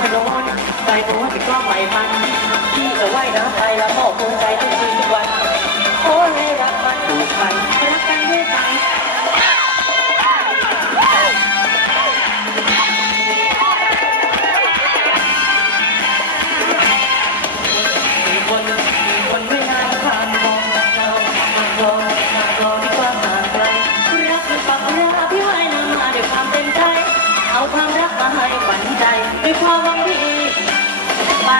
ขนอนไปโน้นติดกล้อไหลมันที่จะไหายน้ำไปแล้วก็คงใจทุกทีทุกวัน พอบางทีบ้า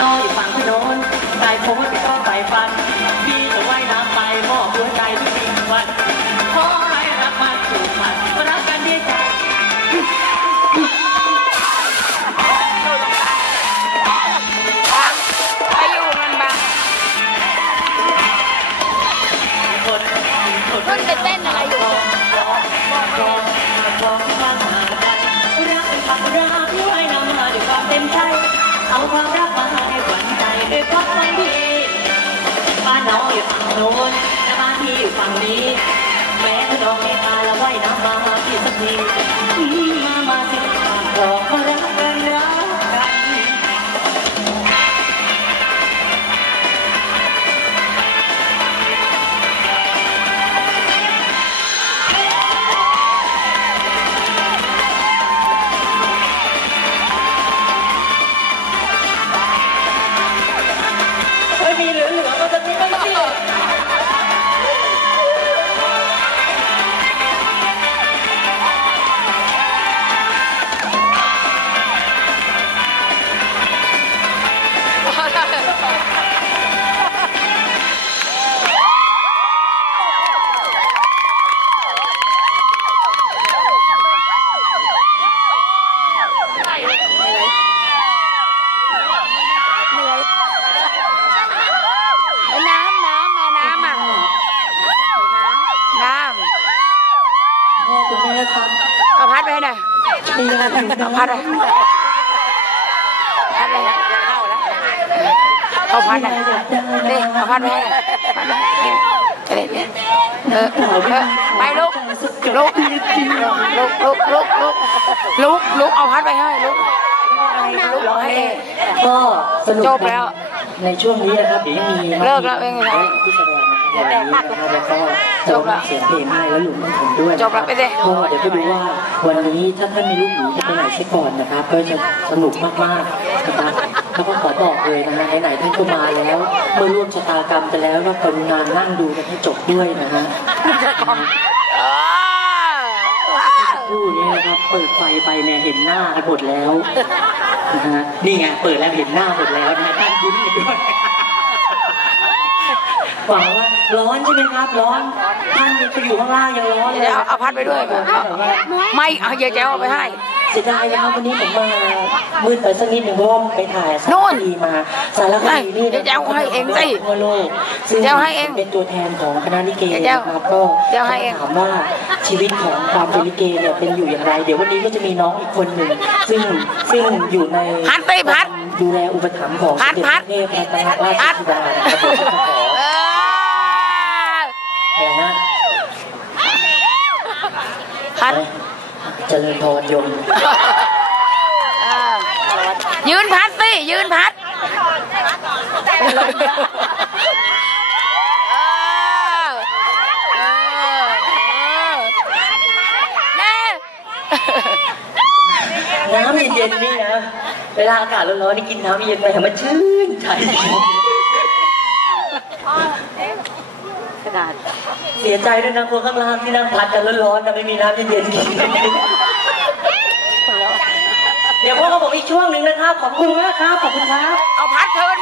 น้อยฝั่งถนนนายโพสก็ไปฟันพี่จะว่ายน้ำไปมอบหัวใจทุกปีทุกวันขอให้รักมานถูกมันรักกันดีใจมันเป็นเต้นอะไรอยู่เอาความรักมา ไปพักบางทีบ้าน้อาอยู่ฝั่งโน้นแต่บ้านที่อยู่ฝั่งนี้ แม้ทุกดองเมตตาละไหวน้ำมาหาพี่สักที ไปให้หน่อยมีนถึงเอาพัดไปพัดไปเอาพัดหน่อยนี่เอาพัดไปให้หน่อยพัดไว้เด็ดเนี่ยเออไปลุกลุกลุกลุกลุกลุกลุกลุกเอาพัดไปให้ลุกลุกเอาให้ก็สนุกจบแล้ว ในช่วงนี้นะครับเดี๋ยวยังมีเลิกแล้วเป็นไง ครับผู้แสดงนะครับแล้วก็จบแล้วเสียงเพลงให้แล้วอยู่ต้องผมด้วยจบแล้วไปสิก็เดี๋ยวไปดูว่าวันนี้ถ้าท่านมีลูกหนีจะไปไหนเสียก่อนนะครับก็จะสนุกมากๆนะครับแล้วก็ขอบอกเลยนะฮะไหนๆท่านก็มาแล้ว เมื่อร่วมชะตากรรมกันแล้วก็กรุณานั่งดูกันให้จบด้วยนะฮะเออคู่นี้นะครับเปิดไฟไปเนี่ยเห็นหน้ากันหมดแล้วนะฮะนี่ไงเปิดแล้วเห็นหน้าหมดแล้วนะท่านยิ้มกันด้วย หวังว่าร้อนใช่ไหมครับ ร้อน ท่านไปอยู่ข้างล่างยังร้อนเลยเดี๋ยวเอาพัดไปด้วยแต่ว่าไม่เอาเยอะแจ้วเอาไปให้ เสียดายนะครับวันนี้ผมมามืดไปสักนิดหนึ่งเพราะว่าไปถ่ายสารนู่นคดีมาสารคดีนี่เดี๋ยวจะเอาให้เองสิทั่วโลกซึ่งเดี๋ยวให้เองเป็นตัวแทนของคณะลิเกเดี๋ยวนะครับก็เดี๋ยวให้เอง ถามว่าชีวิตของความเป็นลิเกเนี่ยเป็นอยู่อย่างไร เดี๋ยววันนี้ก็จะมีน้องอีกคนหนึ่งซึ่งซึ่งอยู่ใน พัดสิพัด ดูแลอุปถัมภ์ของพัดสมพัเด็จดพระเทพรัตนราชสุดานะครับ นะฮะพัดเจริญพรโยมเออยืนพัดสิยืนพัดเออเออเออแน่น้ำเย็นๆนี่นะเวลาอากาศร้อนๆนี่กินน้ำเย็นไปมันชื่นใจ ขนาดเสียใจด้วยนะพวกข้างล่างที่นั่งพัดกันร้อนๆนะไม่มีน้ำเย็นๆกินเดี๋ยวพบกับผมอีกช่วงหนึ่งนะครับ ขอบคุณมากครับ ขอบคุณครับ เอาพัดเธอ